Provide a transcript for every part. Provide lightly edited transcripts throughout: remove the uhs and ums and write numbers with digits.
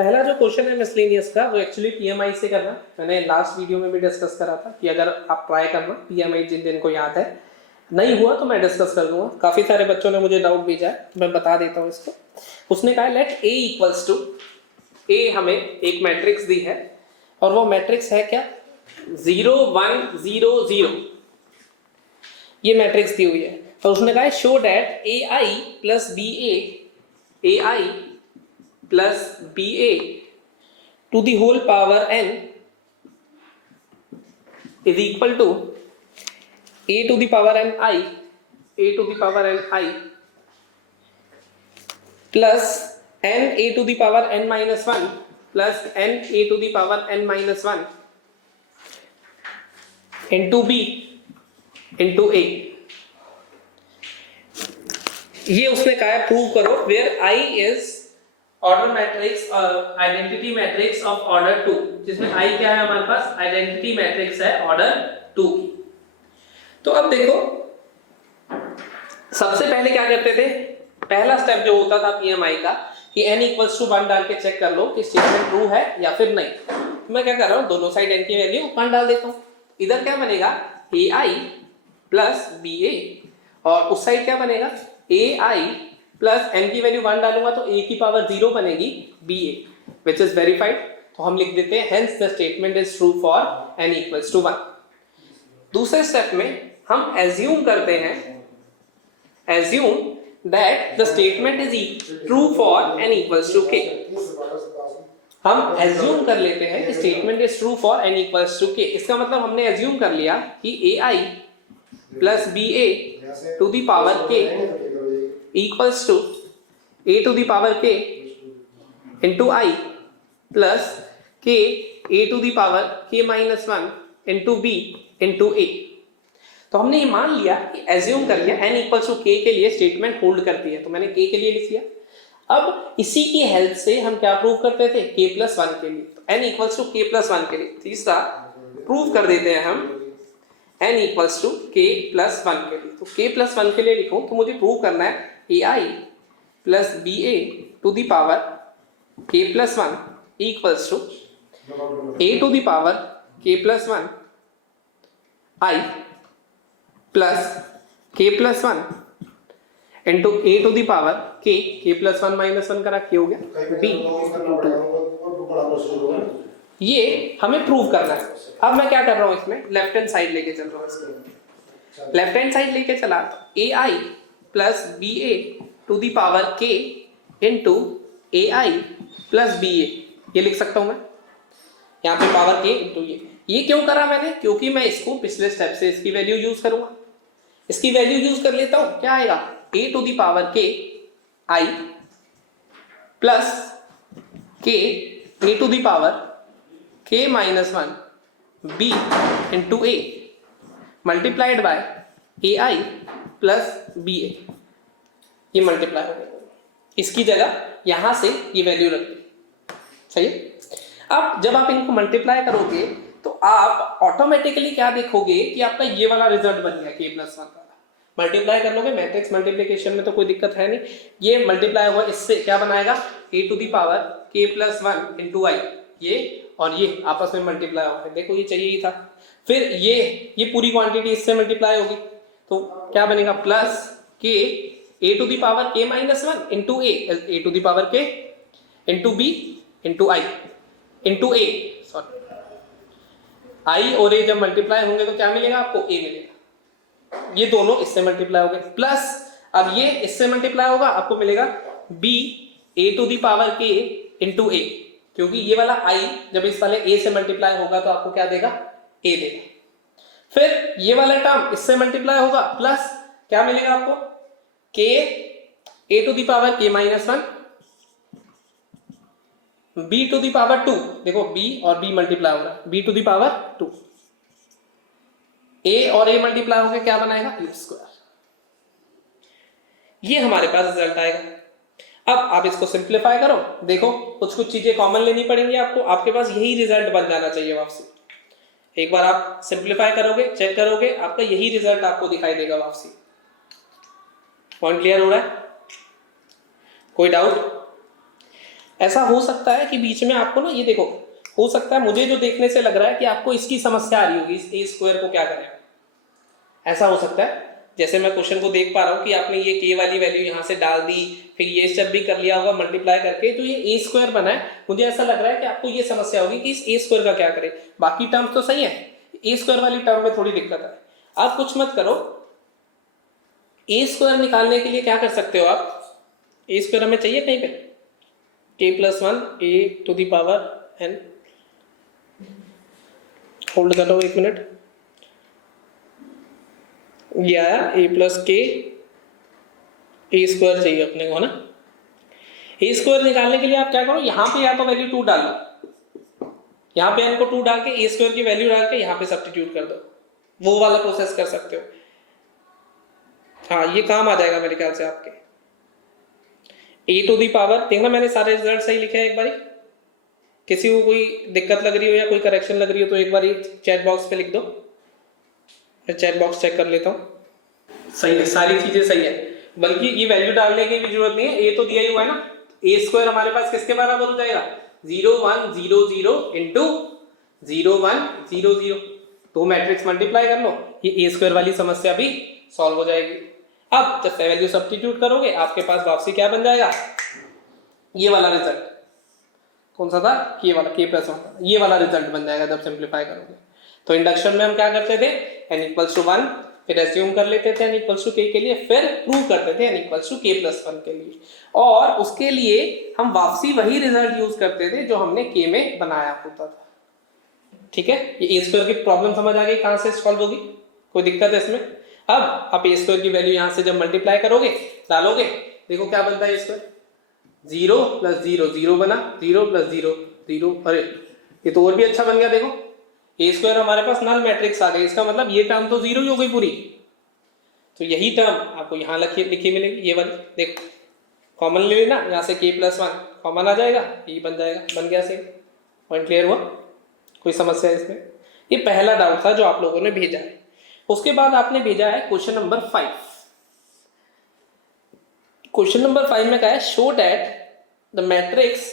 पहला जो क्वेश्चन है मिसलेनियस का वो एक्चुअली पीएमआई से करना, मैंने लास्ट वीडियो में भी डिस्कस करा था कि अगर आप ट्राई करना पीएमआई, जिन जिन को याद है, नहीं हुआ तो मैं डिस्कस कर दूंगा। काफी सारे बच्चों ने मुझे डाउट भेजा है, मैं बता देता हूँ इसको। उसने कहा लेट ए इक्वल्स टू, ए हमें एक मैट्रिक्स दी है और वो मैट्रिक्स है क्या 0 1 0 0, ये मैट्रिक्स दी हुई है। और उसने कहा show that A I plus B A I plus B A to the whole power n is equal to a to the power n I, a to the power n I plus n a to the power n minus 1 plus n a to the power n minus 1 into b into a। ये उसने कहा है prove करो where I is order matrix, identity matrix of order 2, जिसमें I क्या है हमारे पास, आइडेंटिटी मैट्रिक्स है ऑर्डर 2 की। तो अब देखो सबसे पहले क्या करते थे, पहला स्टेप जो होता था पीएमआई का कि n इक्वल्स टू 1 डाल के चेक कर लो कि स्टेटमेंट ट्रू है या फिर नहीं। तो मैं क्या कर रहा हूँ, दोनों साइड n की वैल्यू 1 डाल देता हूँ। इधर क्या बनेगा ai प्लस ba, और उस साइड क्या बनेगा ai प्लस n की वैल्यू 1 डालूंगा तो a की पावर 0 बनेगी ba, विच इज वेरीफाइड। तो हम लिख देते हैं hence the statement is true for n equals to 1। दूसरे स्टेप में हम एज्यूम करते हैं, assume that the statement is true for n equals to k। हम एज्यूम कर लेते हैं कि statement is true for n equals to k। इसका मतलब हमने एज्यूम कर लिया कि ai plus ba to the power k equals to a to the power k into i plus k a to the power k minus 1 into b into a। तो हमने ये मान लिया कि एज्यूम कर लिया n इक्वल्स टू k के लिए स्टेटमेंट होल्ड करती है, तो मैंने k के लिए लिख लिया। अब इसी की हेल्प से हम क्या प्रूव करते थे, k प्लस 1 के लिए, तो n equals to k plus 1 के लिए तीसरा प्रूव कर देते हैं हम n equals to k plus 1 के लिए। तो k प्लस 1 के लिए लिखूं तो मुझे प्रूव करना है ai plus ba to the power k plus 1 equals to a to the power k plus 1 I plus k plus 1 into a to the power k plus 1 minus 1 करा k हो गया b। ये हमें prove करना है। अब मैं क्या कर रहा हूं, इसमें लेफ्ट हैंड साइड लेके चल रहा हूं। इसमें लेफ्ट हैंड साइड लेके चला तो ai plus ba to the power k into ai plus ba, ये लिख सकता हूं मैं यहाँ पे पावर k इंटू ये क्यों करा मैंने, क्योंकि मैं इसको पिछले स्टेप से इसकी वैल्यू यूज करूंगा। इसकी वैल्यू यूज कर लेता हूं, क्या आएगा a to the power k i plus k a to the power k minus 1 b into a multiplied by ai plus ba। ये मल्टीप्लाई हो गया, इसकी जगह यहां से ये वैल्यू रख दी, सही है। अब जब आप इनको मल्टीप्लाई करोगे तो आप ऑटोमेटिकली क्या देखोगे कि आपका ये वाला रिजल्ट बन गया k प्लस 1 वाला। मल्टीप्लाई कर लोगे, मैट्रिक्स मल्टीप्लिकेशन में तो कोई दिक्कत है नहीं। ये मल्टीप्लाई हुआ, इससे क्या बनाएगा a to the power k plus 1 into I, ये और ये आपस में मल्टीप्लाई हो गए। देखो ये चाहिए ही था। फिर ये पूरी क्वांटिटी इससे मल्टीप्लाई होगी तो क्या बनेगा plus k a to the power k minus 1 into a to the power k into b into I into a, sorry i और a जब मल्टीप्लाई होंगे तो क्या मिलेगा आपको, a मिलेगा। ये दोनों इससे मल्टीप्लाई हो गए, प्लस अब ये इससे मल्टीप्लाई होगा, आपको मिलेगा b a to the power k into a, क्योंकि ये वाला i जब इस वाले a से मल्टीप्लाई होगा तो आपको क्या देगा, a देगा। फिर ये वाला टर्म इससे मल्टीप्लाई होगा, प्लस क्या मिलेगा आपको k a to the power k minus 1 b to the power 2, देखो b और b मल्टीप्लाई हो रहा है, b to the power 2, a और a मल्टीप्लाई होकर क्या बनाएगा a स्क्वायर। ये हमारे पास रिजल्ट आएगा। अब आप इसको सिंप्लीफाई करो, देखो कुछ चीजें कॉमन लेनी पड़ेंगी आपको, आपके पास यही रिजल्ट बन जाना चाहिए वापसी। एक बार आप सिंप्लीफाई करोगे, चेक करोगे, आपका यही रिजल्ट आपको दिखाई देगा वापसी। पॉइंट क्लियर हो रहा है, कोई डाउट? ऐसा हो सकता है कि बीच में आपको ना, ये देखो, हो सकता है मुझे जो देखने से लग रहा है कि आपको इसकी समस्या आ रही होगी, इस ए स्क्वायर को क्या करें, ऐसा हो सकता है। जैसे मैं क्वेश्चन को देख पा रहा हूँ कि आपने ये के वाली वैल्यू यहाँ से डाल दी, फिर ये स्टेप भी कर लिया होगा मल्टीप्लाई करके, तो ये ए स्क्वायर बना है। मुझे ऐसा लग रहा है कि आपको ये समस्या होगी कि इस ए स्क्वायर का क्या करें। बाकी टर्म तो सही है, ए स्क्वायर वाली टर्म में थोड़ी दिक्कत है। आप कुछ मत करो, ए स्क्वायर निकालने के लिए क्या कर सकते हो आप, ए स्क्वायर हमें चाहिए कहीं पे, K plus 1 A to the power N, hold करो 1 मिनट, ये आया ए प्लस के, ए स्क्वायर चाहिए अपने को, है ना। ए स्क्वायर निकालने के लिए आप क्या करो, यहाँ पे या तो वैल्यू 2 डाल लो, यहाँ पे इनको 2 डाल के ए स्क्वायर की वैल्यू डाल के यहाँ पे सब्स्टिट्यूट कर दो, वो वाला प्रोसेस कर सकते हो। हाँ, ये काम आ जाएगा मेरे ख्याल से आपके। ए टू दी पावर, देखना मैंने सारे रिजल्ट सही लिखे हैं एक बारी, किसी को कोई दिक्कत लग रही हो या कोई करेक्शन लग रही हो तो एक बारी चैट बॉक्स पे लिख दो, मैं चैट बॉक्स चेक कर लेता हूँ। सही है, सारी चीजें सही है, बल्कि ये वैल्यू डालने की भी जरूरत नहीं है, ए तो दिया ही हुआ है ना। ए स्क्वायर हमारे पास किसके बराबर हो जाएगा, 0 1 0 0 इंटू 0 1 0 0, तो मैट्रिक्स मल्टीप्लाई कर लो, ये ए स्क्वायर वाली समस्या भी सॉल्व हो जाएगी। अब जब वैल्यू सब्स्टिट्यूट करोगे आपके पास वापसी क्या बन जाएगा, ये वाला रिजल्ट, कौन सा था, ये वाला के प्लस 1, ये वाला रिजल्ट बन जाएगा जब सिंप्लीफाई करोगे। तो इंडक्शन में हम क्या करते थे, n इक्वल्स टू 1, फिर एज्यूम कर लेते थे n इक्वल्स टू k के लिए, फिर प्रूव करते थे n equals to k plus 1 के लिए, और उसके लिए हम वापसी वही रिजल्ट यूज करते थे जो हमने k में बनाया होता था। ठीक है, ये ए स्क्वायर की प्रॉब्लम समझ आ गई, कहां से सॉल्व होगी, कोई दिक्कत है इसमें। अब आप ए स्क्वायर की वैल्यू यहां से जब मल्टीप्लाई करोगे, डालोगे, देखो क्या बनता है, स्क्वायर 0 प्लस 0 0 बना, 0 प्लस 0 0, अरे ये तो और भी अच्छा बन गया। देखो ए स्क्वायर हमारे पास नल मैट्रिक्स आ गई, इसका मतलब ये टर्म तो 0 ही हो गई पूरी, तो यही टर्म आपको यहाँ लिखी मिलेगी, ये वाली देखो, कॉमन ले लेना, यहाँ से k प्लस 1 कॉमन आ जाएगा, ये बन जाएगा, बन गया सही। पॉइंट क्लियर हुआ, कोई समस्या है इसमें। ये पहला डाउट था जो आप लोगों ने भेजा है। उसके बाद आपने भेजा है क्वेश्चन नंबर 5। क्वेश्चन नंबर 5 में कहा है, show that the matrix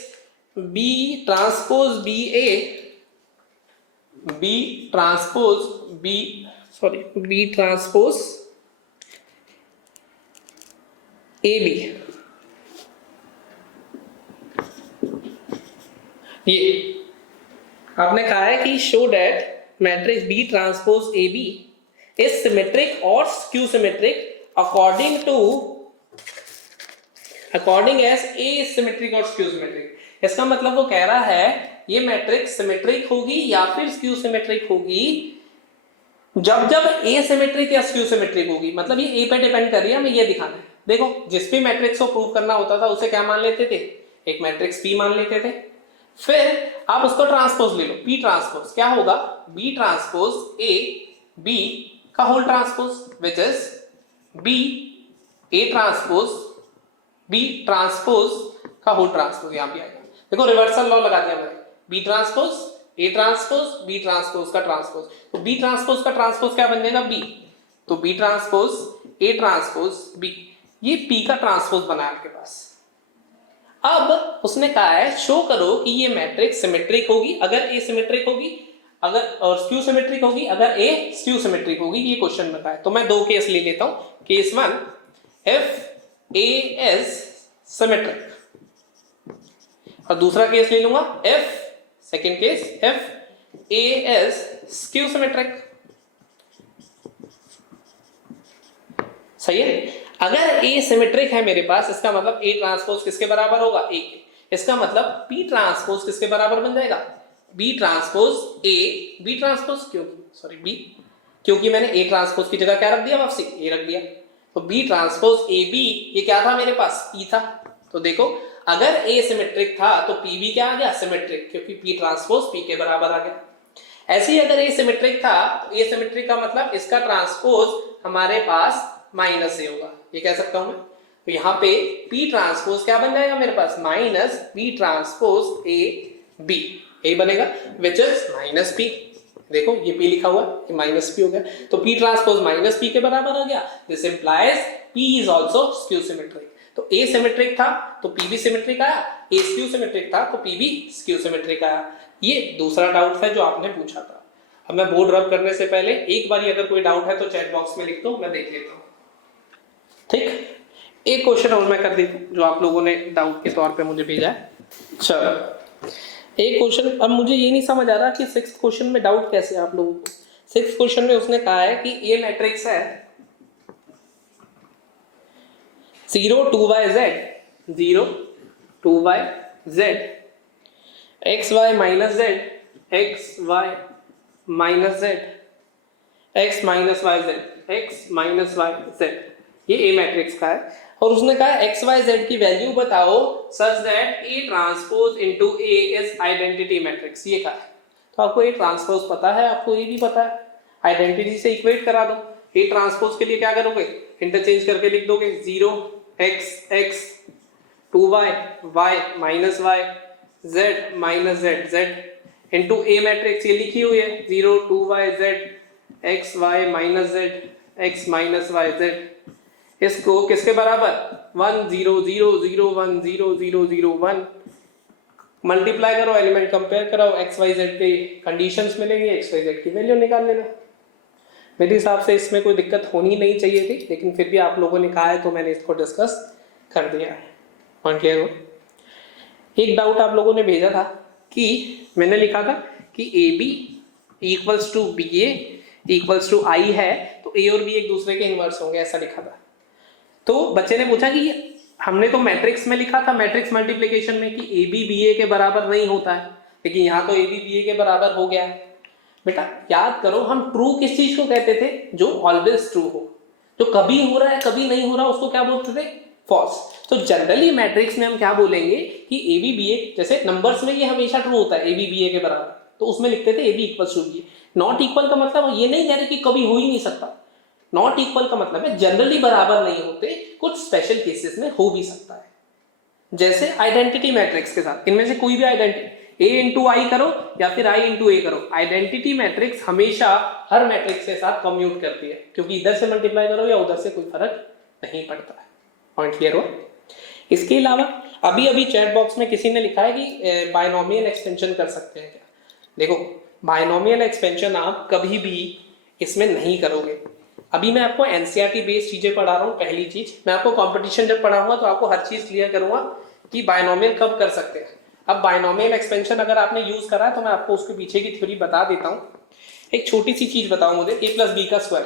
B transpose B A, B transpose A B, ये आपने कहा है कि show that matrix B transpose A B is symmetric और skew symmetric according as A is symmetric और स्क्यू सिमेट्रिक। इसका मतलब वो कह रहा है ये मैट्रिक्स सिमेट्रिक होगी या फिर स्क्यू सिमेट्रिक होगी जब जब ए सिमेट्रिक या स्क्यू सिमेट्रिक होगी। मतलब ये ए पे डिपेंड कर रही है, हमें ये दिखाना है। देखो जिस भी मैट्रिक्स को प्रूव करना होता था उसे क्या मान लेते थे, एक मैट्रिक्स पी मान लेते थे, फिर आप उसको ट्रांसपोज ले लो, पी ट्रांसपोज क्या होगा, बी ट्रांसपोज ए बी का whole transpose, which is B A transpose B transpose का होल ट्रांसपोज। यहां पे आएगा, देखो रिवर्सल लॉ लगा दिया मैंने, B transpose A transpose B transpose का ट्रांसपोज, तो बी ट्रांसपोज का ट्रांसपोज क्या बन जाएगा, बी, तो B transpose A transpose B, ये पी का ट्रांसपोज बना है आपके पास। अब उसने कहा है शो करो कि ये मैट्रिक्स सिमेट्रिक होगी अगर ए सिमेट्रिक होगी, अगर और स्क्यू सिमेट्रिक होगी अगर ए स्क्यू सिमेट्रिक होगी। ये क्वेश्चन में कहा है, तो मैं दो केस ले लेता हूं। Case 1, if A is symmetric, और दूसरा केस ले लूंगा if, second case if A is skew symmetric. सही है, अगर ए सिमेट्रिक है मेरे पास, इसका मतलब ए ट्रांसपोज किसके बराबर होगा, ए के। इसका मतलब पी ट्रांसपोज किसके बराबर बन जाएगा, B transpose A B transpose, B, क्योंकि मैंने ए ट्रांसपोज की जगह क्या रख दिया, वापसी ए रख दिया, तो बी ट्रांसपोज ए बी, ये क्या था मेरे पास, पी था। तो देखो अगर ए सिमेट्रिक था तो पी भी क्या आ गया, सिमेट्रिक, क्योंकि पी ट्रांसपोज पी के बराबर आ गया। ऐसे ही अगर ए सिमेट्रिक था तो ए सिमेट्रिक का मतलब इसका ट्रांसपोज हमारे पास माइनस ए होगा, ये कह सकता हूं मैं। तो यहाँ पे P ट्रांसपोज क्या बन जाएगा मेरे पास, minus B transpose A B, यही बनेगा, विच इज माइनस P। देखो ये P लिखा हुआ है, माइनस P हो गया, तो P ट्रांसपोज माइनस P के बराबर हो गया। This implies P is also skew symmetric. तो ए सिमेट्रिक था तो पी भी सिमेट्रिक आया, ए स्क्यू सिमेट्रिक था तो पी भी स्क्यू सिमेट्रिक आया। ये दूसरा डाउट था जो आपने पूछा था। अब मैं बोर्ड रब करने से पहले एक बार अगर कोई डाउट है तो चैट बॉक्स में लिख दो, मैं देख लेता हूँ। ठीक, एक क्वेश्चन और मैं कर देता हूँ जो आप लोगों ने डाउट के तौर पे मुझे भेजा है। चलो एक क्वेश्चन, अब मुझे ये नहीं समझ आ रहा कि 6th क्वेश्चन में डाउट कैसे है आप लोगों को। 6th क्वेश्चन में उसने कहा है कि ए मैट्रिक्स है 0 2y z 0 2y z x y minus z x y minus z x minus y z x minus y z, ये ए मैट्रिक्स का है। और उसने कहा एक्स वाई जेड की वैल्यू बताओ such that A transpose into A is identity matrix, ये कहा है। तो आपको ए ट्रांसपोज पता है, आपको ए भी पता है, आइडेंटिटी से इक्वेट करा दो। ए ट्रांसपोज के लिए क्या करोगे, इंटरचेंज करके लिख दोगे 0 x x 2y y minus y z minus z z into a matrix, ये लिखी हुई है 0 2y z x y minus z x minus y z, इसको किसके बराबर 1 0 0 0 1 0 0 0 1 मल्टीप्लाई करो, एलिमेंट कंपेयर कराओ, एक्स वाई जेड के कंडीशंस मिलेंगे, एक्स वाई जेड की वैल्यू निकाल लेना। मेरे हिसाब से इसमें कोई दिक्कत होनी नहीं चाहिए थी, लेकिन फिर भी आप लोगों ने कहा है तो मैंने इसको डिस्कस कर दिया है। पॉइंट क्लियर हो? एक डाउट आप लोगों ने भेजा था कि मैंने लिखा था कि A B equals to B A equals to I है तो ए और बी एक दूसरे के इनवर्स होंगे, ऐसा लिखा था। तो बच्चे ने पूछा कि हमने तो मैट्रिक्स में लिखा था, मैट्रिक्स मल्टीप्लिकेशन में, कि ए बी बी ए के बराबर नहीं होता है, लेकिन यहाँ तो ए बी बी ए के बराबर हो गया है। बेटा याद करो, हम ट्रू किस चीज को कहते थे, जो ऑलवेज ट्रू हो, जो कभी हो रहा है कभी नहीं हो रहा, उसको क्या बोलते थे, फॉल्स। तो जनरली मैट्रिक्स में हम क्या बोलेंगे कि ए बी बी ए, जैसे नंबर्स में ये हमेशा ट्रू होता है ए बी बी ए के बराबर, तो उसमें लिखते थे A B equal to B A. Not equal का मतलब ये नहीं कह रहे कि कभी हो ही नहीं सकता, नॉट इक्वल का मतलब है जनरली बराबर नहीं होते, कुछ स्पेशल केसेस में हो भी सकता है। जैसे आइडेंटिटी मैट्रिक्स के साथ, इनमें से कोई भी आइडेंटिटी ए इंटू आई करो या फिर आई इंटू ए करो, आइडेंटिटी मैट्रिक्स हमेशा हर मैट्रिक्स के साथ कम्यूट करती है, क्योंकि इधर से मल्टीप्लाई करो या उधर से कोई फर्क नहीं पड़ता है। पॉइंट क्लियर हो? इसके अलावा अभी अभी चैट बॉक्स में किसी ने लिखा है कि बायनोमियल एक्सपेंशन कर सकते हैं क्या। देखो बायनोमियल एक्सपेंशन आप कभी भी इसमें नहीं करोगे। अभी मैं आपको एनसीईआरटी बेस्ड चीजें पढ़ा रहा हूँ। पहली चीज, मैं आपको कंपटीशन जब पढ़ाऊंगा तो आपको हर चीज क्लियर करूंगा कि बायनोमियल कब कर सकते हैं। अब बायनोमियल एक्सपेंशन अगर आपने यूज करा है तो मैं आपको उसके पीछे की थ्योरी बता देता हूँ। एक छोटी सी चीज बताओ मुझे, ए प्लस बी का स्क्वायर,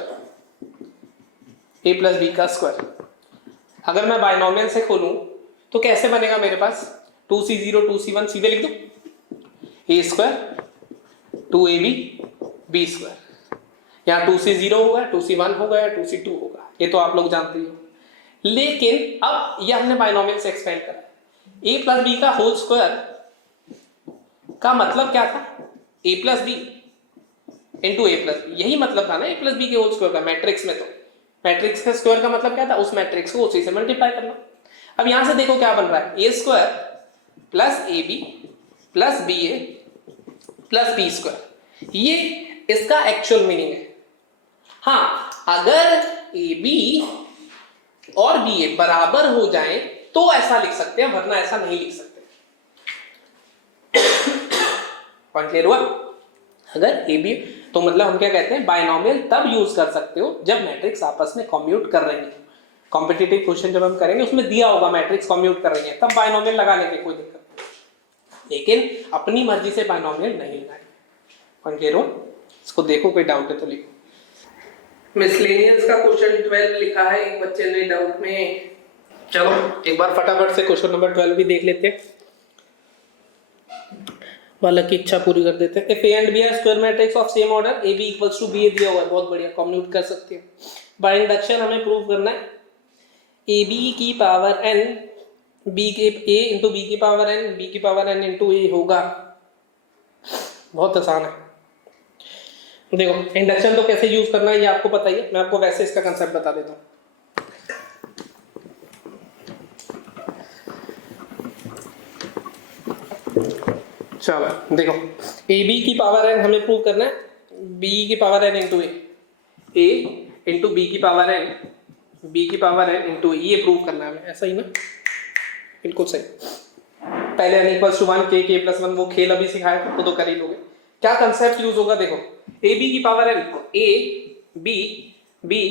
ए प्लस बी का स्क्वायर अगर मैं बायनोमियल से खोलूं तो कैसे बनेगा मेरे पास, 2c0 2c1 सीधे लिख दो, ए स्क्वायर 2ab बी स्क्वायर, यहाँ 2c0 होगा 2c1 होगा या 2c2 होगा, ये तो आप लोग जानते ही हो। लेकिन अब ये हमने बायनोमियल से एक्सपेंड करा, ए प्लस बी का होल स्क्वायर का मतलब क्या था, ए प्लस बी इंटू ए प्लस बी, यही मतलब था ना ए प्लस बी के होल स्क्वायर का मैट्रिक्स में। तो मैट्रिक्स का स्क्वायर का मतलब क्या था, उस मैट्रिक्स को उसी से मल्टीप्लाई करना। अब यहां से देखो क्या बन रहा है, A square plus A B plus B A plus B square, ये इसका एक्चुअल मीनिंग है। हाँ, अगर ए बी और बी ए बराबर हो जाए तो ऐसा लिख सकते हैं, वरना ऐसा नहीं लिख सकते। पॉइंट क्लियर हुआ? अगर ए बी, तो मतलब हम क्या कहते हैं, बायनोमियल तब यूज कर सकते हो जब मैट्रिक्स आपस में कम्यूट कर रही है। कॉम्पिटिटिव क्वेश्चन जब हम करेंगे उसमें दिया होगा मैट्रिक्स कम्यूट कर रही है, तब बायनोमियल लगाने की कोई दिक्कत नहीं, लेकिन अपनी मर्जी से बायनोमियल नहीं लगाएंगे। पॉइंट क्लियर हो? इसको देखो, कोई डाउट है तो लिखो। मिसलेनियस का क्वेश्चन 12 लिखा है एक बच्चे ने डाउट में। चलो एक बार फटाफट से क्वेश्चन नंबर 12 भी देख लेते हैं, बालक की इच्छा पूरी कर देते हैं। If A and B are square matrix of same order, A B equals to B A दिया हुआ है, बहुत बढ़िया, कम्यूट कर सकते हैं। बाय इंडक्शन हमें प्रूव करना है ए बी की पावर एन बी के ए इंटू बी की पावर एन बी की पावर एन इंटू ए होगा। बहुत आसान है। देखो इंडक्शन तो कैसे यूज करना है ये आपको पता ही है, मैं आपको वैसे इसका कंसेप्ट बता देता हूँ। चलो देखो, ए बी की पावर एन हमें प्रूव करना है, बी की पावर एन इंटू ए इंटू बी की पावर एन बी की पावर एन इंटू ये प्रूव करना है, ऐसा ही ना, बिल्कुल सही। पहले एन इक्वल्स टू 1 के प्लस 1 वो खेल अभी सिखाया था, तो कर ही लोगे। क्या कंसेप्ट यूज होगा देखो, ए बी की power N, A B B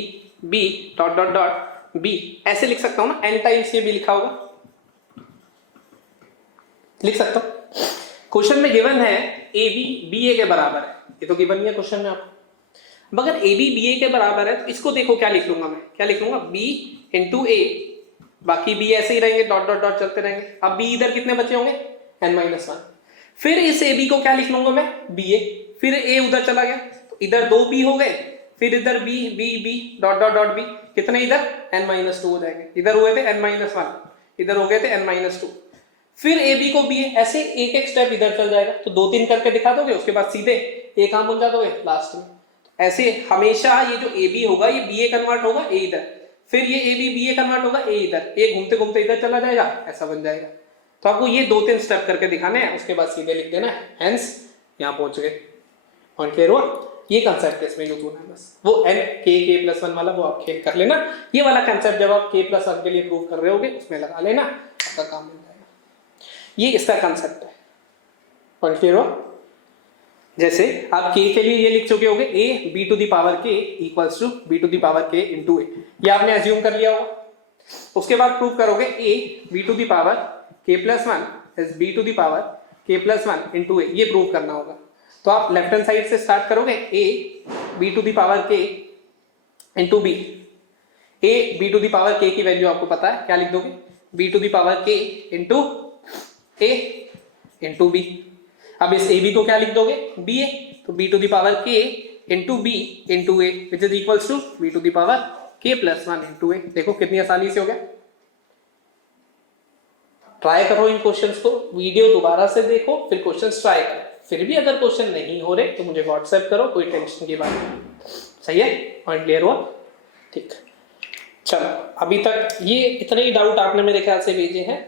B dot dot dot B, ऐसे लिख सकता हूं ना, एन टाइम्स ये भी लिखा होगा, लिख सकता हूं। क्वेश्चन में गिवन है ए बी बी ए के बराबर है, ये तो गिवन ही है क्वेश्चन में आपको। मगर ए बी बी ए के बराबर है तो इसको देखो क्या लिख लूंगा मैं, क्या लिख लूंगा, बी इंटू ए, बाकी बी ऐसे ही रहेंगे, डॉट डॉट डॉट चलते रहेंगे। अब बी इधर कितने बचे होंगे, n-1। फिर इस ए बी को क्या लिख लूंगा मैं, बी ए, फिर ए उधर चला गया तो इधर 2 बी हो गए, फिर इधर B B B dot dot dot B, कितने इधर n-2 हो जाएंगे, इधर हुए थे n-1, इधर हो गए थे n-2, फिर ए बी को बी ए, ऐसे एक एक स्टेप इधर चल जाएगा, तो 2-3 करके दिखा दोगे, उसके बाद सीधे ए कहां पहुंचा दोगे, लास्ट में। ऐसे हमेशा ये जो ए बी होगा ये बी ए कन्वर्ट होगा ए इधर, फिर ये A B B A convert होगा ए इधर, ए घूमते घूमते इधर चला जाएगा, ऐसा बन जाएगा। तो आपको ये 2-3 स्टेप करके दिखाने हैं, उसके बाद सीधे लिख देना है, हेंस यहाँ पहुंच गए। पॉइंट क्लियर हुआ, ये कंसेप्ट इसमें यूज होना है बस। वो n के प्लस 1 वाला वो आप खेल कर लेना, ये वाला कंसेप्ट जब आप के प्लस 1 के लिए प्रूव कर रहे होगे उसमें लगा लेना, आपका काम मिल जाएगा। ये इसका कंसेप्ट है, पॉइंट क्लियर हुआ। जैसे आप k के लिए ये लिख चुके होगे, a b to the power k equals to b to the power k into a, ये आपने अज्यूम कर लिया होगा। उसके बाद प्रूव करोगे a b to the power k plus 1 is b to the power k plus 1 into a, ये prove करना होगा। तो आप लेफ्ट हैंड साइड से स्टार्ट करोगे, a b to the power k into b, a b to the power k की value आपको पता है, क्या लिख दोगे, b to the power k into a into b। अब इस ab को क्या लिख दोगे, ba, तो b to the power k into b into a which is equals to b to the power k plus 1 into a। देखो कितनी आसानी से हो गया। ट्राई करो इन क्वेश्चंस को, वीडियो दोबारा से देखो, फिर क्वेश्चंस ट्राई करो। फिर भी अगर क्वेश्चन नहीं हो रहे तो मुझे व्हाट्सएप करो, कोई टेंशन की बात नहीं। सही है, पॉइंट क्लियर हुआ, ठीक। चलो अभी तक ये इतने ही डाउट आपने मेरे ख्याल से भेजे हैं,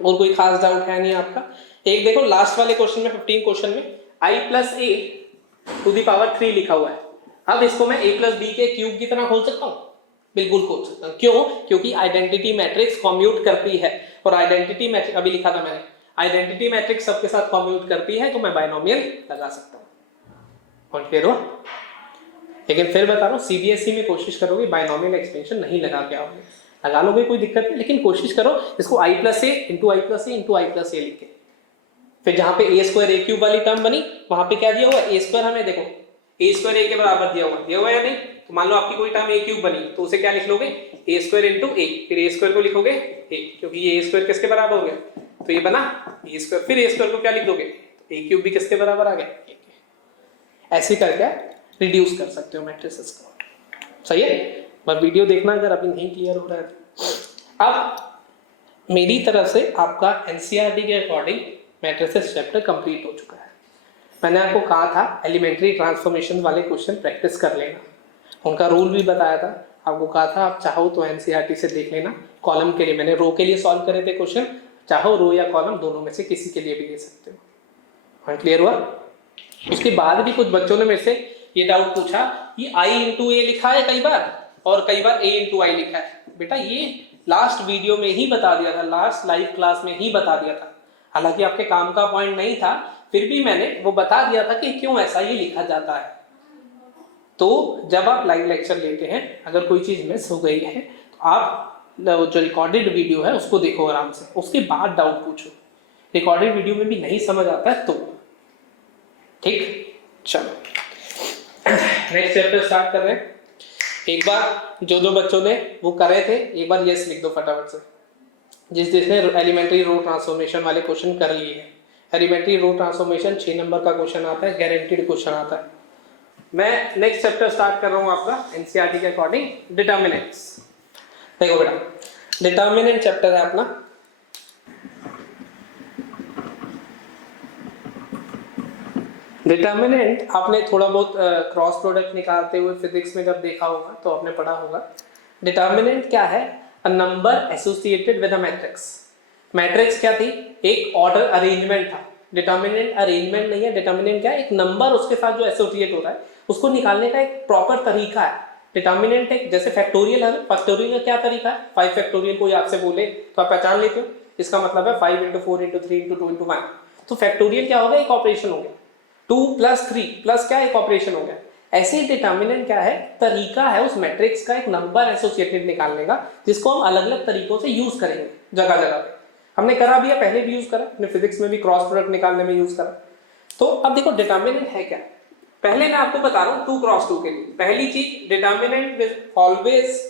और कोई खास डाउट है नहीं आपका। एक देखो लास्ट वाले क्वेश्चन में 15 क्वेश्चन में i plus A to the power 3 लिखा हुआ है। अब इसको मैं a प्लस बी के क्यूब की तरह खोल सकता हूँ, बिल्कुल खोल सकता हूँ। क्यों, क्योंकि आइडेंटिटी मैट्रिक्स कॉम्यूट करती है, और आइडेंटिटी मैट्रिक्स अभी लिखा था मैंने, आइडेंटिटी मैट्रिक्स सबके साथ कॉम्यूट करती है, तो मैं बाइनोमियल लगा सकता हूँ। पॉइंट क्लियर हुआ। लेकिन फिर बता रहा हूँ, सीबीएसई में कोशिश करोगे बाइनोमियल एक्सपेंशन नहीं लगा के आओगे, लगा लोगे कोई दिक्कत नहीं, लेकिन कोशिश करो इसको i plus A into I plus A into I plus A लिख के, फिर जहां पे ए स्क्वायर ए क्यूब वाली टर्म बनी वहां पे क्या दिया हुआ है, ए स्क्वायर। हमें देखो ए स्क्वायर ए के बराबर दिया हुआ या नहीं, तो मान लो आपकी कोई टर्म ए क्यूब बनी तो उसे क्या लिख लोगे, ए स्क्वायर इंटू ए, फिर ए स्क्वायर को लिखोगे ए, क्योंकि ये ए स्क्वायर किसके बराबर हो गया, तो ये बना ए स्क्वायर, फिर ए स्क्वायर को क्या लिख दोगे, ए क्यूब भी किसके बराबर आ गया। ऐसे करके रिड्यूस कर सकते हो मैट्रिसेस को। सही है, पर वीडियो देखना अगर अभी नहीं क्लियर हो रहा है। अब मेरी तरफ से आपका एनसीईआरटी के अकॉर्डिंग मैट्रिसेस चैप्टर कंप्लीट हो चुका है। मैंने आपको कहा था एलिमेंट्री ट्रांसफॉर्मेशन वाले क्वेश्चन प्रैक्टिस कर लेना, उनका रूल भी बताया था आपको, कहा था आप चाहो तो एनसीईआरटी से देख लेना। कॉलम के लिए मैंने रो के लिए सॉल्व करे थे क्वेश्चन, चाहो रो या कॉलम दोनों में से किसी के लिए भी ले सकते हो। पॉइंट क्लियर हुआ। उसके बाद भी कुछ बच्चों ने मेरे से ये डाउट पूछा, ये आई इंटू ए लिखा है कई बार और कई बार ए इंटू आई लिखा है। बेटा ये लास्ट वीडियो में ही बता दिया था, लास्ट लाइव क्लास में ही बता दिया था, हालांकि आपके काम का पॉइंट नहीं था, फिर भी मैंने वो बता दिया था कि क्यों ऐसा ये लिखा जाता है। तो जब आप लाइव लेक्चर लेते हैं, अगर कोई चीज मिस हो गई है तो आप जो रिकॉर्डेड वीडियो है उसको देखो आराम से, उसके बाद डाउट पूछो। रिकॉर्डेड वीडियो में भी नहीं समझ आता है तो ठीक। चलो नेक्स्ट चैप्टर स्टार्ट कर रहे हैं। एक बार जो बच्चों ने वो कर रहे थे, एक बार यस लिख दो फटाफट से, जिसने एलिमेंट्री रो ट्रांसफॉर्मेशन वाले क्वेश्चन कर लिए हैं। एलिमेंट्री रो ट्रांसफॉर्मेशन 6 नंबर का क्वेश्चन आता है, गारंटीड क्वेश्चन आता है। मैं नेक्स्ट चैप्टर स्टार्ट कर रहा हूँ आपका एनसीईआरटी के अकॉर्डिंग, डिटर्मिनेंट्स। देखो बेटा, डिटर्मिनेंट चैप्टर है अपना। डिटर्मिनेंट आपने थोड़ा बहुत क्रॉस प्रोडक्ट निकालते हुए फिजिक्स में जब देखा होगा तो आपने पढ़ा होगा। डिटर्मिनेंट क्या है, a number associated with a matrix. Matrix क्या थी, एक ऑर्डर अरेंजमेंट था। डिटर्मिनेंट अरेंजमेंट नहीं है, डिटर्मिनेंट क्या है, एक नंबर उसके साथ जो एसोसिएट हो रहा है उसको निकालने का एक प्रॉपर तरीका है। डिटर्मिनेंट है, जैसे फैक्टोरियल है, फैक्टोरियल का क्या तरीका है, 5 फैक्टोरियल कोई आपसे बोले तो आप पहचान लेते हो, इसका मतलब है 5 × 4 × 3 × 2 × 1। तो फैक्टोरियल क्या होगा, एक ऑपरेशन हो गया, 2 + 3 प्लस क्या, एक ऑपरेशन हो गया। ऐसे ही डिटर्मिनेंट क्या है, तरीका है उस मैट्रिक्स का एक नंबर एसोसिएटेड निकालने का, जिसको हम अलग अलग तरीकों से यूज करेंगे जगह जगह पे। हमने करा भी है, पहले भी यूज करा, हमने फिजिक्स में भी क्रॉस प्रोडक्ट निकालने में यूज करा। तो अब देखो डिटर्मिनेंट है क्या, पहले मैं आपको बता रहा हूं 2 × 2 के लिए। पहली चीज, determinant will always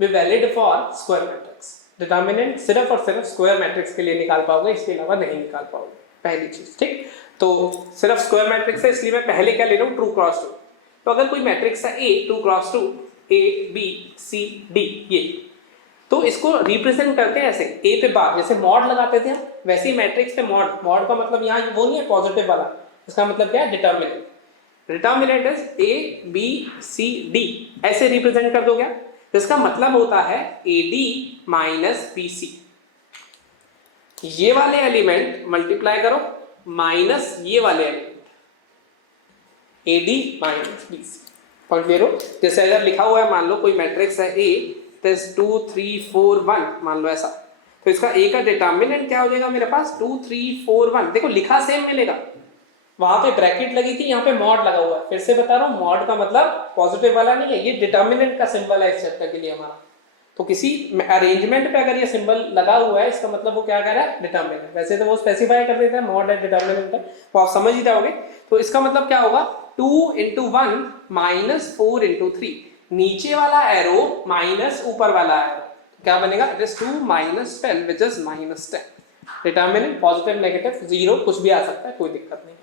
be valid for square matrix. Determinant सिर्फ और सिर्फ स्क्वायर मैट्रिक्स के लिए निकाल पाओगे, इसके अलावा नहीं निकाल पाओगे, पहली चीज, ठीक। तो सिर्फ स्क्वायर मैट्रिक्स है, इसलिए मैं पहले क्या ले रहा हूं, 2 × 2। तो अगर कोई मैट्रिक्स है A 2 × 2 A B C D, ये तो इसको रिप्रेजेंट करते हैं ऐसे, A पे बार, जैसे मॉड लगाते थे हम, वैसे ही मैट्रिक्स पे मॉड। मॉड का मतलब यहाँ वो नहीं है पॉजिटिव वाला, इसका मतलब क्या है, determinant. Determinant is A B C D, ऐसे रिप्रेजेंट कर दो क्या, जिसका मतलब होता है AD - BC। ये वाले एलिमेंट मल्टीप्लाई करो माइनस ये वाले element AD - BC। Point clear हो। जैसे अगर लिखा हुआ है, मान लो कोई मैट्रिक्स है A 2 3 4 1, मान लो ऐसा, तो इसका A का डिटर्मिनेंट क्या हो जाएगा मेरे पास, 2 3 4 1। देखो लिखा सेम मिलेगा, वहां पे ब्रैकेट लगी थी, यहाँ पे मॉड लगा हुआ है। फिर से बता रहा हूँ, मॉड का मतलब पॉजिटिव वाला नहीं है, ये डिटर्मिनेंट का सिंबल है इस चैप्टर के लिए हमारा। तो किसी अरेंजमेंट पे अगर ये सिंबल लगा हुआ है, इसका मतलब वो क्या कर रहा है, डिटर्मिनेंट। वैसे तो वो स्पेसिफाई कर देता है मॉड है, डिटर्मिनेंट है, वो आप समझ ही जाओगे। तो इसका मतलब क्या होगा, 2 × 1 - 4 × 3, नीचे वाला एरो माइनस ऊपर वाला एरो, क्या बनेगा, it is 2 - 10 which is -10। Determinant positive negative 0 कुछ भी आ सकता है, कोई दिक्कत नहीं है।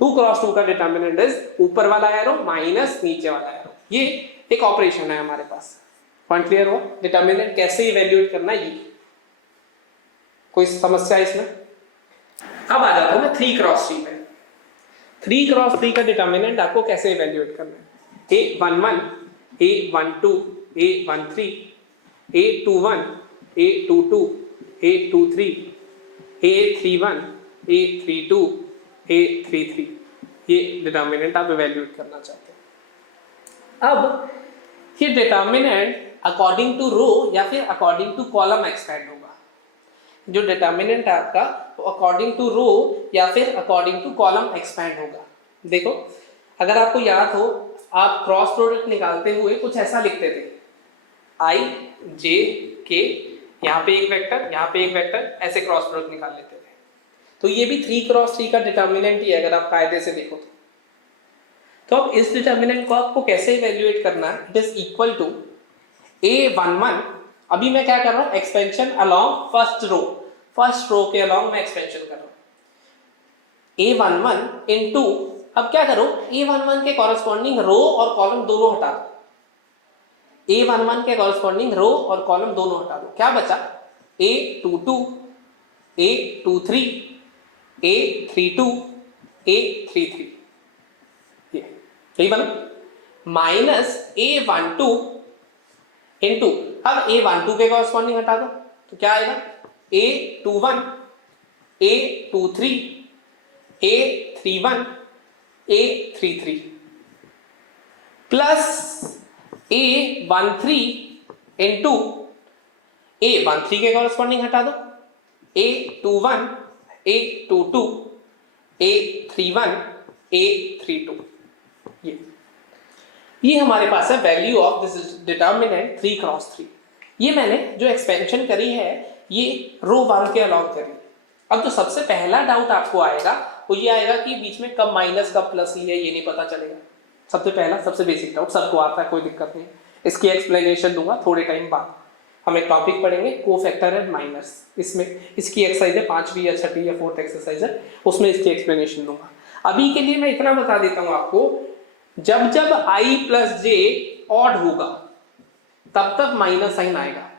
2 × 2 का डिटर्मिनेंट इज ऊपर वाला एरो माइनस नीचे वाला एरो, ये एक ऑपरेशन है हमारे पास। पॉइंट क्लियर हुआ, डिटर्मिनेंट कैसे इवैल्यूएट करना है, ये कोई समस्या इसमें। अब आ जाता हूं मैं 3 × 3 पे। 3 × 3 का डिटर्मिनेंट आपको कैसे इवैल्यूएट करना है, A11 A12 A13 A21 A22 A23 A31 A32 A33, ये डिटर्मिनेंट आप इवैल्यूएट करना चाहते हैं। अब ये डिटर्मिनेंट अकॉर्डिंग टू रो या फिर अकॉर्डिंग टू कॉलम एक्सपेंड होगा। जो डिटर्मिनेंट है आपका, वो अकॉर्डिंग टू रो या फिर अकॉर्डिंग टू कॉलम एक्सपेंड होगा। देखो अगर आपको याद हो, आप क्रॉस प्रोडक्ट निकालते हुए कुछ ऐसा लिखते थे, I J K, यहाँ पे एक वेक्टर, यहाँ पे एक वेक्टर, ऐसे क्रॉस प्रोडक्ट निकाल लेते थे। तो ये भी 3 × 3 का डिटर्मिनेंट ही है, अगर आप कायदे से देखो तो। अब इस डिटर्मिनेंट को आपको कैसे इवैल्यूएट करना है, it is equal to A11, अभी मैं क्या कर रहा हूं, एक्सपेंशन अलोंग फर्स्ट रो के अलोंग मैं एक्सपेंशन कर रहा हूं। A11 इनटू, अब क्या करो, A11 के कॉरेस्पॉन्डिंग रो और कॉलम दोनों हटा दो। A11 के कॉरेस्पॉन्डिंग रो और कॉलम दोनों हटा दो, क्या बचा, A22 A23 A32 A33, यही बना, माइनस A12 इनटू, अब A12 के कॉरेस्पॉन्डिंग हटा दो तो क्या आएगा, A21 A23 A31 A33 plus A13 into, A13 के कॉरेस्पॉन्डिंग हटा दो, A21 A22 A31 A32, ये हमारे पास है वैल्यू ऑफ दिस डिटर्मिनेंट 3 × 3। ये मैंने जो एक्सपेंशन करी है, ये रो 1 के अलाउ करी। अब जो सबसे पहला डाउट आपको आएगा वो ये आएगा कि बीच में कब माइनस कब प्लस लिया, ये नहीं पता चलेगा। सबसे पहला सबसे बेसिक डाउट सबको आता है, कोई दिक्कत नहीं। इसकी एक्सप्लेनेशन दूंगा थोड़े टाइम बाद। हम एक टॉपिक पढ़ेंगे कोफैक्टर एंड माइनस, इसमें इसकी एक्सरसाइज है 5वीं या 6वीं या 4th एक्सरसाइज है, उसमें इसकी एक्सप्लेनेशन दूंगा। अभी के लिए मैं इतना बता देता हूं आपको, जब जब I + J ऑड होगा तब तक माइनस साइन आएगा।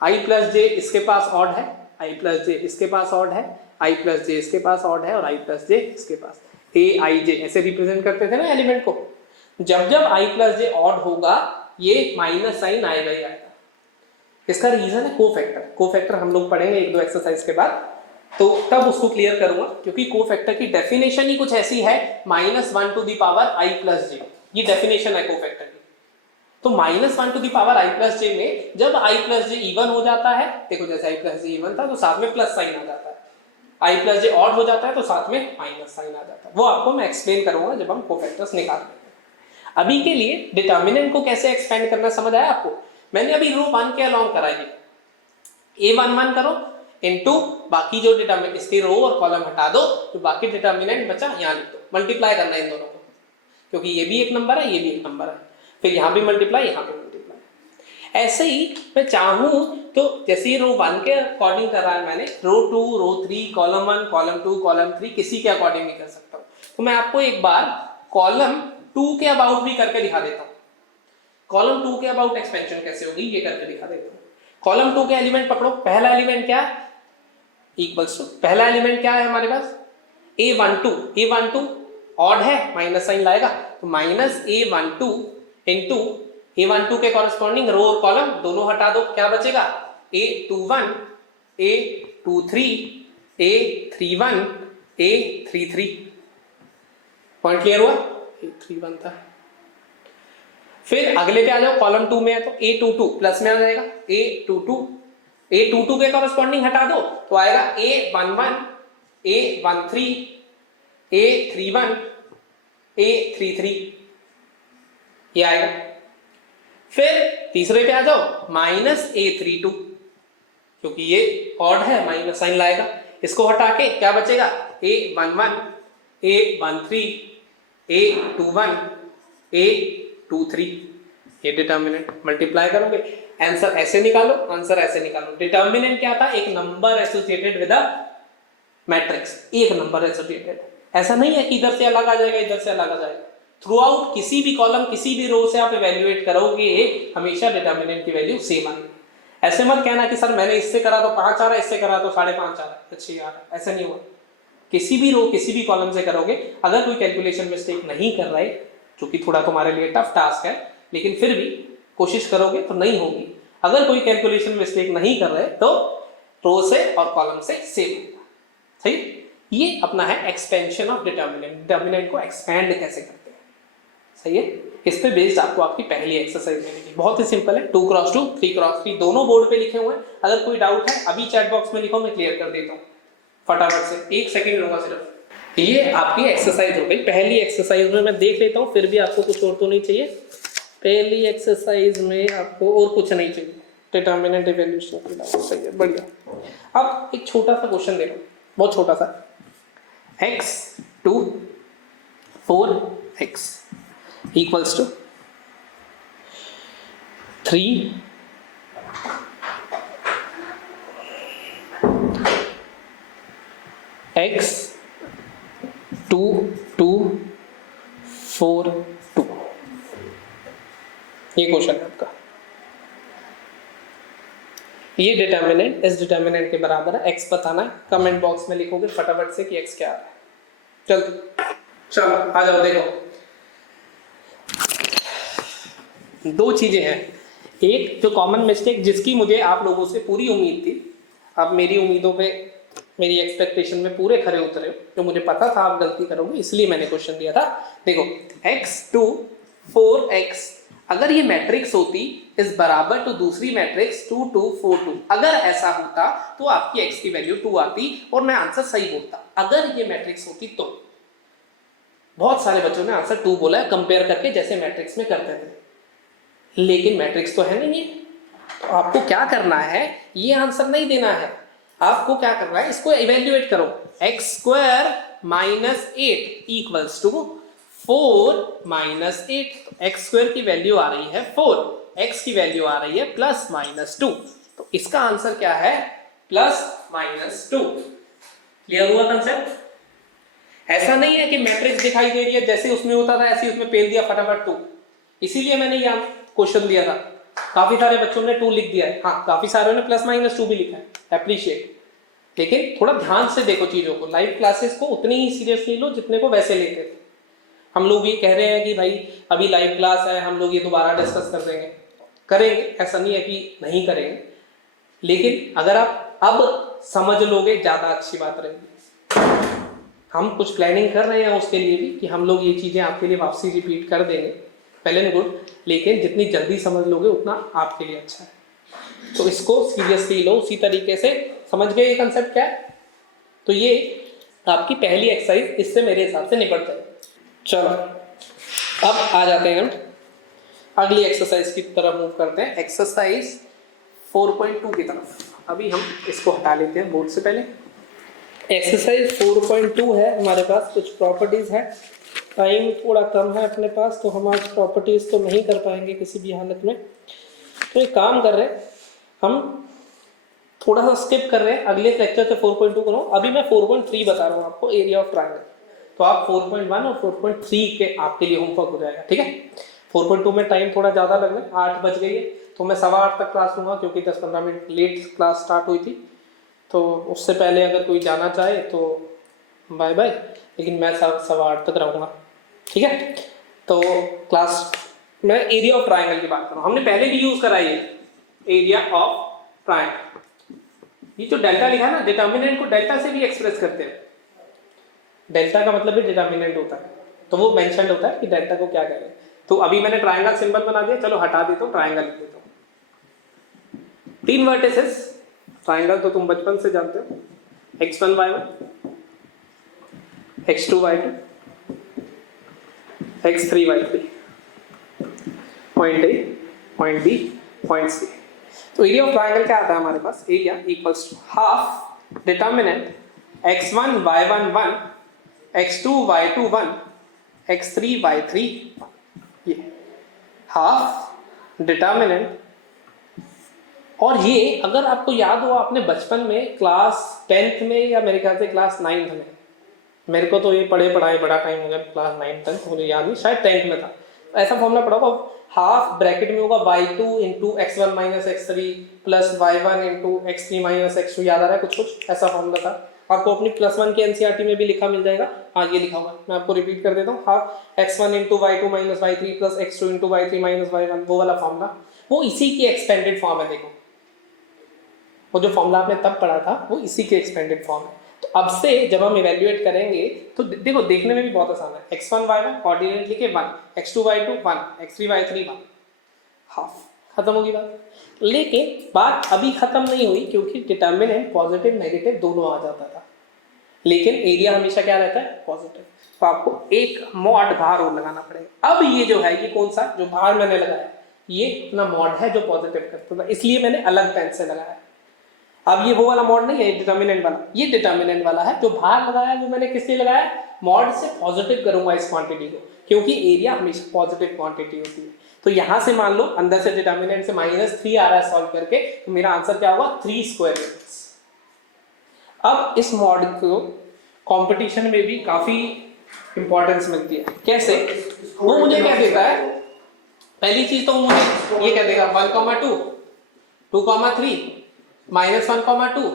I + J इसके पास ऑड है, I + J इसके पास ऑड है, I + J इसके पास ऑड है और I + J इसके पास, A I J ऐसे रिप्रेजेंट करते थे ना एलिमेंट को। जब जब I + J ऑड होगा ये माइनस साइन आएगा ही आएगा। इसका रीजन है कोफैक्टर हम लोग पढ़ेंगे 1-2 एक्सरसाइज के बाद, तो तब उसको क्लियर करूंगा, क्योंकि कोफैक्टर की डेफिनेशन ही कुछ ऐसी है, -1 to the power I + J, ये डेफिनेशन है कोफैक्टर की। तो -1 to the power i plus J में जब i प्लस जे इवन हो जाता है, देखो जैसे i प्लस जे इवन था तो साथ में प्लस साइन आ जाता है, i प्लस जे ऑड हो जाता है तो साथ में माइनस साइन आ जाता है। वो आपको मैं एक्सप्लेन करूंगा जब हम कोफैक्टर्स निकालेंगे। अभी के लिए डिटर्मिनेंट को कैसे एक्सपेंड करना समझ आया आपको? मैंने अभी रो 1 के अलोंग कराई है, a11 करो इनटू बाकी जो डिटर्मिनेंट, इसके रो और कॉलम हटा दो, तो बाकी डिटर्मिनेंट बचा यहाँ लिख दो, मल्टीप्लाई करना है इन दोनों को, क्योंकि ये भी एक नंबर है ये भी एक नंबर है, फिर यहाँ भी मल्टीप्लाई यहाँ भी मल्टीप्लाई। ऐसे ही मैं चाहूँ तो जैसे रो 1 के अकॉर्डिंग कर रहा है मैंने, रो 2 रो 3 कॉलम 1 कॉलम 2 कॉलम 3 किसी के अकॉर्डिंग भी कर सकता हूँ। तो मैं आपको एक बार कॉलम 2 के अबाउट भी करके दिखा देता हूँ। कॉलम 2 के अबाउट एक्सपेंशन कैसे होगी ये करके दिखा देता हूँ। कॉलम 2 के एलिमेंट पकड़ो, पहला एलिमेंट क्या है, इक्वल्स टू, पहला एलिमेंट क्या है हमारे पास a12 ऑड है माइनस साइन लाएगा, तो माइनस a12 इंटू a12 के कॉरेस्पॉन्डिंग रो और कॉलम दोनों हटा दो, क्या बचेगा a21 a23 a31 a33। Point clear हुआ? a31 था। फिर अगले पे आ जाओ, कॉलम 2 में है तो a22 प्लस में आ जाएगा, a22 के कॉरेस्पॉन्डिंग हटा दो तो आएगा a11 a13 a31 a33 ये आएगा। फिर तीसरे पे आ जाओ, माइनस a32 क्योंकि ये ऑड है माइनस साइन लाएगा, इसको हटा के क्या बचेगा a11 a13 a21 a23। ये डिटर्मिनेंट मल्टीप्लाई करोगे, आंसर ऐसे निकालो, आंसर ऐसे निकालो। डिटर्मिनेंट क्या था, एक number associated with a matrix, एक नंबर एसोसिएटेड, ऐसा नहीं है कि इधर से अलग आ जाएगा इधर से अलग आ जाएगा। थ्रू आउट किसी भी कॉलम किसी भी रो से आप इवेल्युएट करोगे हमेशा डिटर्मिनेंट की वैल्यू सेम आएगी। ऐसे मत कहना कि सर मैंने इससे करा तो 5 आ रहा है, इससे करा तो 5.5 आ रहा है, 6 आ रहा है, ऐसा नहीं हुआ। किसी भी रो किसी भी कॉलम से करोगे, अगर कोई कैलकुलेशन मिस्टेक नहीं कर रहे, जो कि थोड़ा तुम्हारे लिए टफ टास्क है, लेकिन फिर भी कोशिश करोगे तो नहीं होगी। अगर कोई कैलकुलेशन मिस्टेक नहीं कर रहे तो रो से और कॉलम से सेम होगा। सही, ये अपना है एक्सपेंशन ऑफ डिटर्मिनेंट, डिटर्मिनेंट को एक्सपेंड कैसे करते हैं। सही है, इस पे बेस्ड आपको आपकी पहली एक्सरसाइज मिलेगी। बहुत ही सिंपल है, 2x2 3x3 दोनों बोर्ड पे लिखे हुए हैं। अगर कोई डाउट है अभी चैट बॉक्स में लिखो, मैं क्लियर कर देता हूँ फटाफट से, 1 सेकंड लूंगा सिर्फ। ये आपकी एक्सरसाइज हो गई। पहली एक्सरसाइज में मैं देख लेता हूँ, फिर भी आपको कुछ और तो नहीं चाहिए। पहली एक्सरसाइज में आपको और कुछ नहीं चाहिए, डिटर्मिनेंट इवैल्यूएशन की डाउट। सही है, बढ़िया। अब एक छोटा सा क्वेश्चन दे रहा हूँ, बहुत छोटा सा, x2 4x equals to 3 x 2 2 4 2। ये क्वेश्चन है आपका। ये डिटर्मिनेंट इस डिटर्मिनेंट के बराबर है, x बताना है। कमेंट बॉक्स में लिखोगे फटाफट से कि x क्या आ रहा है। चलो आ जाओ, देखो दो चीजें हैं। एक जो कॉमन मिस्टेक जिसकी मुझे आप लोगों से पूरी उम्मीद थी, आप मेरी उम्मीदों पे मेरी एक्सपेक्टेशन में पूरे खरे उतरे हो, जो मुझे पता था आप गलती करोगे इसलिए मैंने क्वेश्चन दिया था। देखो x2 4x अगर ये मैट्रिक्स होती इस बराबर टू दूसरी मैट्रिक्स 2 2 4 2, अगर ऐसा होता तो आपकी x की वैल्यू 2 आती और मैं आंसर सही बोलता। अगर ये मैट्रिक्स होती तो बहुत सारे बच्चों ने आंसर 2 बोला है कंपेयर करके जैसे मैट्रिक्स में करते थे, लेकिन मैट्रिक्स तो है नहीं। तो आपको क्या करना है, ये आंसर नहीं देना है, आपको क्या करना है, इसको इवेल्युएट करो। x² - 8 equals to 4 - 8। तो x² की वैल्यू आ रही है 4, x की वैल्यू आ रही है +-2, तो इसका आंसर क्या है +-2। क्लियर हुआ कंसेप्ट? ऐसा नहीं है कि मैट्रिक्स दिखाई दे रही है जैसे उसमें होता था ऐसे उसमें पेल दिया फटाफट 2, इसीलिए मैंने ये क्वेश्चन दिया था। काफी सारे बच्चों ने 2 लिख दिया है, हाँ काफी सारे ने +-2 भी लिखा है, एप्रिशिएट। लेकिन थोड़ा ध्यान से देखो चीजों को, लाइव क्लासेस को उतनी ही सीरियसली लो जितने को वैसे लेते थे। हम लोग ये कह रहे हैं कि भाई अभी लाइव क्लास है, हम लोग ये दोबारा डिस्कस कर देंगे, करेंगे, ऐसा नहीं है कि नहीं करेंगे, लेकिन अगर आप अब समझ लोगे ज्यादा अच्छी बात रहेगी। हम कुछ प्लानिंग कर रहे हैं उसके लिए भी कि हम लोग ये चीजें आपके लिए वापसी रिपीट कर देंगे, वेल एंड गुड, लेकिन जितनी जल्दी समझ लोगे उतना आपके लिए अच्छा है। तो इसको सीरियसली लो, उसी तरीके से समझ गए ये कंसेप्ट क्या है। तो ये आपकी पहली एक्सरसाइज इससे मेरे हिसाब से निपट जाएगी। चलो अब आ जाते हैं हम अगली एक्सरसाइज की तरफ मूव करते हैं, एक्सरसाइज 4.2 की तरफ। अभी हम इसको हटा लेते हैं बोर्ड से पहले। एक्सरसाइज 4.2 है हमारे पास, कुछ प्रॉपर्टीज है, टाइम थोड़ा कम है अपने पास तो हम आज प्रॉपर्टीज तो नहीं कर पाएंगे किसी भी हालत में। तो एक काम कर रहे हैं हम, थोड़ा सा स्किप कर रहे हैं, अगले लेक्चर से 4.2 करो। अभी मैं 4.3 बता रहा हूँ आपको, एरिया ऑफ ट्रायंगल। तो आप 4.1 और 4.3 के आपके लिए होमवर्क हो जाएगा, ठीक है। 4.2 में टाइम थोड़ा ज़्यादा लग रहा है, 8 बज गई है, तो मैं 8:15 तक क्लास लूँगा क्योंकि 10-15 मिनट लेट क्लास स्टार्ट हुई थी। तो उससे पहले अगर कोई जाना चाहे तो बाय बाय, लेकिन मैं 8:15 तक रहूँगा, ठीक है। तो क्लास मैं एरिया ऑफ ट्रायंगल की बात कर रहा हूँ, हमने पहले भी यूज़ कराई है एरिया ऑफ ट्रायंगल। ये जो डेल्टा लिखा है ना, डिटर्मिनेंट को डेल्टा से भी एक्सप्रेस करते हैं। डेल्टा का मतलब भी डिटर्मिनेंट होता है, तो वो मेंशन होता है कि डेल्टा को क्या करें। तो अभी मैंने ट्रायंगल सिंबल बना दिया, चलो हटा देता हूँ, ट्रायंगल लिख देता हूँ। 3 वर्टिसेस, ट्रायंगल तो तुम बचपन से जानते हो, x1 y1, x2 y2, x3 y3, point A, point B, point C। तो एरिया ऑफ ट्रायंगल क्या आता है हमारे पास, area equals to half determinant x1 y1 1, x2 y2 1, x3 y3 1। ये हाफ डिटर्मिनेंट, और ये अगर आपको याद हो आपने बचपन में क्लास 10th में या मेरे ख्याल से क्लास 9th में, मेरे को तो ये पढ़ाए बड़ा टाइम हो गया, क्लास 9th तक मुझे याद नहीं, शायद 10th में था, ऐसा फॉर्मूला पढ़ा होगा। हाफ ब्रैकेट में होगा y2 into x1 minus x3 plus y1 into x3 minus x2, याद आ रहा है कुछ ऐसा फॉर्मूला था। आपको अपनी +1 के एनसीईआरटी में भी लिखा मिल जाएगा। हाँ ये लिखा होगा, मैं आपको रिपीट कर देता हूँ, half x1 into y2 minus y3 plus x2 into y3 minus y1, वो वाला फॉर्मूला, वो इसी की एक्सपेंडेड फॉर्म है। देखो वो जो फॉर्मूला आपने तब पढ़ा था वो इसी के एक्सपेंडेड फॉर्म है। तो अब से जब हम इवेल्युएट करेंगे तो देखो देखने में भी बहुत आसान है, x1 y1 कोऑर्डिनेट लिखे 1, x2 y2 1, x3 y3 1, half, खत्म होगी बात। लेकिन बात अभी खत्म नहीं हुई क्योंकि डिटर्मिनेंट पॉजिटिव नेगेटिव दोनों आ जाता था, लेकिन एरिया हमेशा क्या रहता है, पॉजिटिव। तो आपको एक मॉड भार और लगाना पड़ेगा। अब ये जो है, ये कौन सा जो भार मैंने लगाया, ये अपना मॉड है जो पॉजिटिव करता था, इसलिए मैंने अलग पेन से लगाया। अब ये वो वाला मॉड नहीं है डिटर्मिनेंट वाला, ये डिटर्मिनेंट वाला है। जो भार लगाया वो मैंने किससे लगाया, मॉड से पॉजिटिव करूंगा इस क्वांटिटी को, क्योंकि एरिया हमेशा पॉजिटिव क्वांटिटी होती है। तो यहां से मान लो अंदर से डिटर्मिनेंट से -3 आ रहा है सॉल्व करके, तो मेरा आंसर क्या होगा, 3 स्क्वायर यूनिट्स। अब इस मॉड को कंपटीशन में भी काफी इंपॉर्टेंस मिलती है। कैसे, वो मुझे क्या देता है, पहली चीज तो मुझे ये कह देगा 1,2, 2,3, -1,2,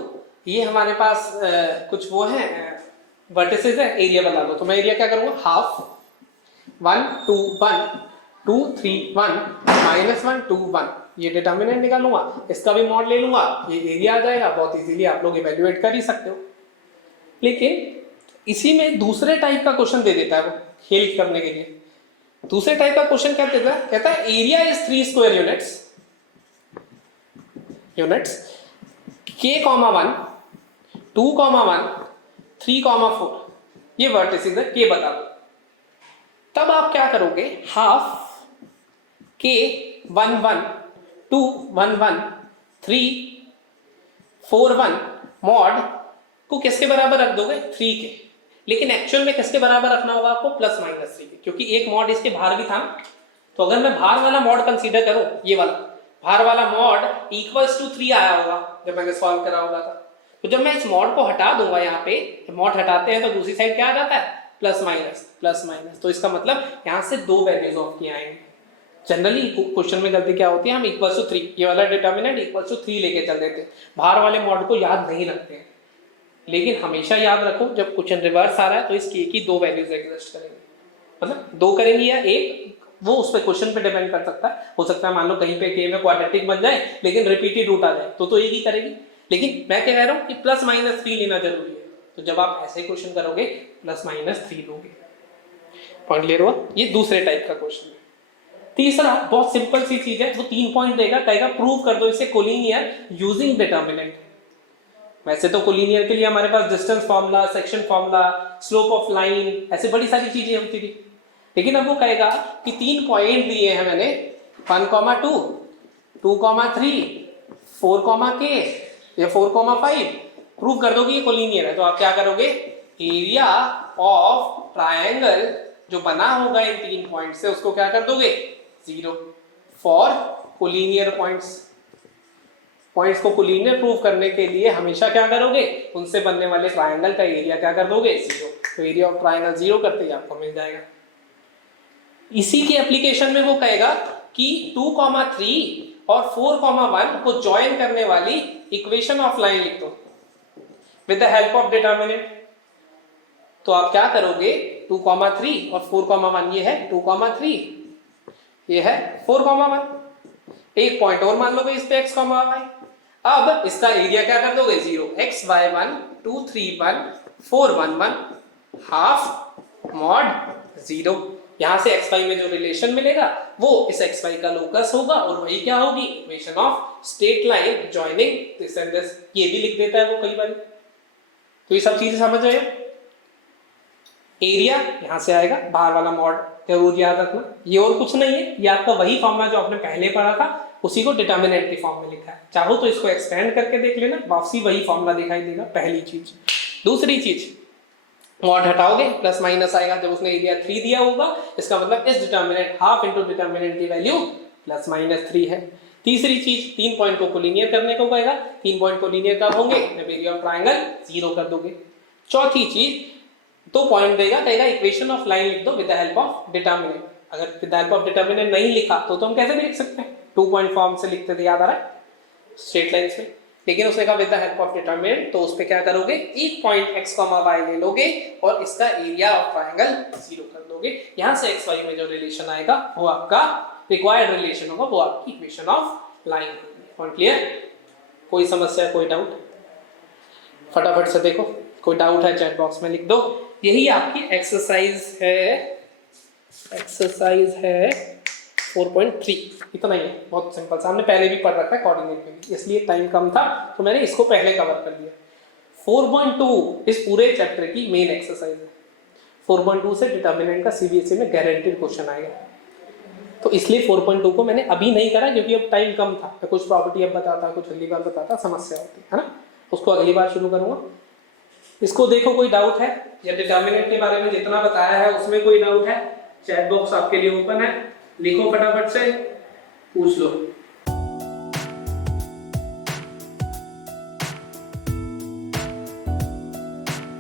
ये हमारे पास कुछ वो है वर्टिसेस है, एरिया बता दो। तो मैं एरिया क्या करूंगा, हाफ 1 2 1 2 3 1 -1 2 1, ये डिटर्मिनेंट निकालूंगा, इसका भी मॉड ले लूंगा, ये एरिया आ जाएगा। बहुत इजीली आप लोग इवैल्यूएट कर ही सकते हो। लेकिन इसी में दूसरे टाइप का क्वेश्चन दे देता है वो, खेल करने के लिए। दूसरे टाइप का क्वेश्चन क्या देता है, कहता है area is 3 square units k, 1 2, 1 3, 4, ये वर्टिसेस है, k बता दो। तब आप क्या करोगे, हाफ k 1 1 2 1 1 3 4 1 मॉड को किसके बराबर रख दोगे, 3 के। लेकिन एक्चुअल में किसके बराबर रखना होगा आपको, +-3 के, क्योंकि एक मॉड इसके बाहर भी था। तो अगर मैं भार वाला मॉड कंसीडर करूं, ये वाला भार वाला मॉड =3 आया होगा जब मैंने सॉल्व करा होगा था। तो जब मैं इस मॉड को हटा दूंगा, यहाँ पे मॉड हटाते हैं तो दूसरी साइड क्या आ जाता है, +-. तो इसका मतलब यहाँ से 2 वैल्यूज ऑफ किए आएंगे। जनरली क्वेश्चन में गलती क्या होती है, हम =3, ये वाला डिटर्मिनेंट =3 लेके चल देते हैं, बाहर वाले मॉड को याद नहीं रखते हैं। लेकिन हमेशा याद रखो जब क्वेश्चन रिवर्स आ रहा है तो इस k की 2 वैल्यूज एग्जिस्ट करेंगे, मतलब 2 करेंगे या 1, वो उस पे क्वेश्चन पे डिपेंड कर सकता है। हो सकता है मान लो कहीं पे k में क्वाड्रेटिक बन जाए लेकिन रिपीटेड रूट आ जाए तो एक ही करेगी। लेकिन मैं क्या कह रहा हूँ कि +-3 लेना जरूरी है। तो जब आप ऐसे क्वेश्चन करोगे +-3 लोगे। पॉइंट क्लियर हुआ, ये दूसरे टाइप का क्वेश्चन है। तीसरा बहुत सिंपल सी चीज है, वो 3 पॉइंट देगा, कहेगा प्रूव कर दो इसे कोलिनियर यूजिंग डिटर्मिनेंट। वैसे तो कोलिनियर के लिए हमारे पास distance formula, section formula, slope of line, ऐसे बड़ी सारी चीजें होती थी, लेकिन अब वो कहेगा कि 3 पॉइंट दिए हैं मैंने 1,2, 2,3, 4, या 4,5, प्रूव कर दो कि ये कोलिनियर है। तो आप क्या करोगे, एरिया ऑफ ट्रायंगल जो बना होगा इन 3 पॉइंट से उसको क्या कर दोगे, 0 फॉर कोलिनियर पॉइंट्स। पॉइंट्स को कोलिनियर प्रूव करने के लिए हमेशा क्या करोगे, उनसे बनने वाले ट्रायंगल का एरिया क्या कर दोगे, 0। तो एरिया ऑफ ट्रायंगल 0 करते ही आपको मिल जाएगा। इसी के एप्लीकेशन में वो कहेगा कि 2,3 और 4,1 को ज्वाइन करने वाली इक्वेशन ऑफ लाइन लिख दो with the help of determinant. तो आप क्या करोगे, 2,3 और 4,1, ये है 2,3, ये है 4,1, एक पॉइंट और मान लोगे इस पे x, y। अब इसका एरिया क्या कर दोगे, 0, x, y 1, 2, 3, 1, 4, 1, 1, हाफ मॉड 0। यहां से xy में जो रिलेशन मिलेगा वो इस xy का लोकस होगा, और वही क्या होगी, equation of straight line joining this and this. ये भी लिख देता है वो कई बार। तो ये सब चीजें समझ रहे हो। एरिया यहां से आएगा, बाहर वाला मॉड जरूर याद रखना, ये और कुछ नहीं है, ये आपका वही फॉर्मूला जो आपने पहले पढ़ा था, उसी को डिटर्मिनेंट के फॉर्म में लिखा है। चाहो तो इसको एक्सपेंड करके देख लेना, वापसी वही फॉर्मूला दिखाई देगा, पहली चीज। दूसरी चीज, मॉड हटाओगे प्लस माइनस आएगा, जब उसने एरिया 3 दिया होगा इसका मतलब इस डिटर्मिनेंट हाफ इंटू डिटर्मिनेंट की वैल्यू प्लस माइनस 3 है। तीसरी चीज, 3 पॉइंट को कोलिनियर करने को कहेगा, 3 पॉइंट कोलिनियर कब होंगे, जब एरिया ऑफ ट्रायंगल 0 कर दोगे। चौथी चीज, 2 पॉइंट देगा, कहेगा इक्वेशन ऑफ लाइन लिख दो with the help of determinant. अगर with the help of determinant नहीं लिखा तो हम कैसे लिख सकते हैं, 2 पॉइंट फॉर्म से लिखते थे, याद आ रहा है, स्ट्रेट लाइंस में। लेकिन उसने कहा with the help of determinant, तो उस पे क्या करोगे, एक पॉइंट x, y ले लोगे और इसका एरिया ऑफ ट्रायंगल 0 कर दोगे। यहां से x, y में जो रिलेशन आएगा वो आपका रिक्वायर्ड रिलेशन होगा, वो आपकी इक्वेशन ऑफ लाइन होगी। Point clear? कोई समस्या, कोई डाउट? फटाफट से देखो, कोई डाउट है चैट बॉक्स में लिख दो। यही आपकी एक्सरसाइज है 4.3, इतना ही है, बहुत सिंपल सा, हमने पहले भी पढ़ रखा है कोऑर्डिनेट में, इसलिए टाइम कम था तो मैंने इसको पहले कवर कर दिया। 4.2 इस पूरे चैप्टर की मेन एक्सरसाइज है। 4.2 से डिटर्मिनेंट का सीबीएसई में गारंटीड क्वेश्चन आएगा, तो इसलिए 4.2 को मैंने अभी नहीं करा क्योंकि अब टाइम कम था। मैं कुछ प्रॉपर्टी अब बताता, कुछ अगली बार बताता, समस्या होती है ना, उसको अगली बार शुरू करूंगा। इसको देखो, कोई डाउट है या डिटर्मिनेंट के बारे में जितना बताया है उसमें कोई डाउट है, चैट बॉक्स आपके लिए ओपन है, लिखो फटाफट से, पूछ लो।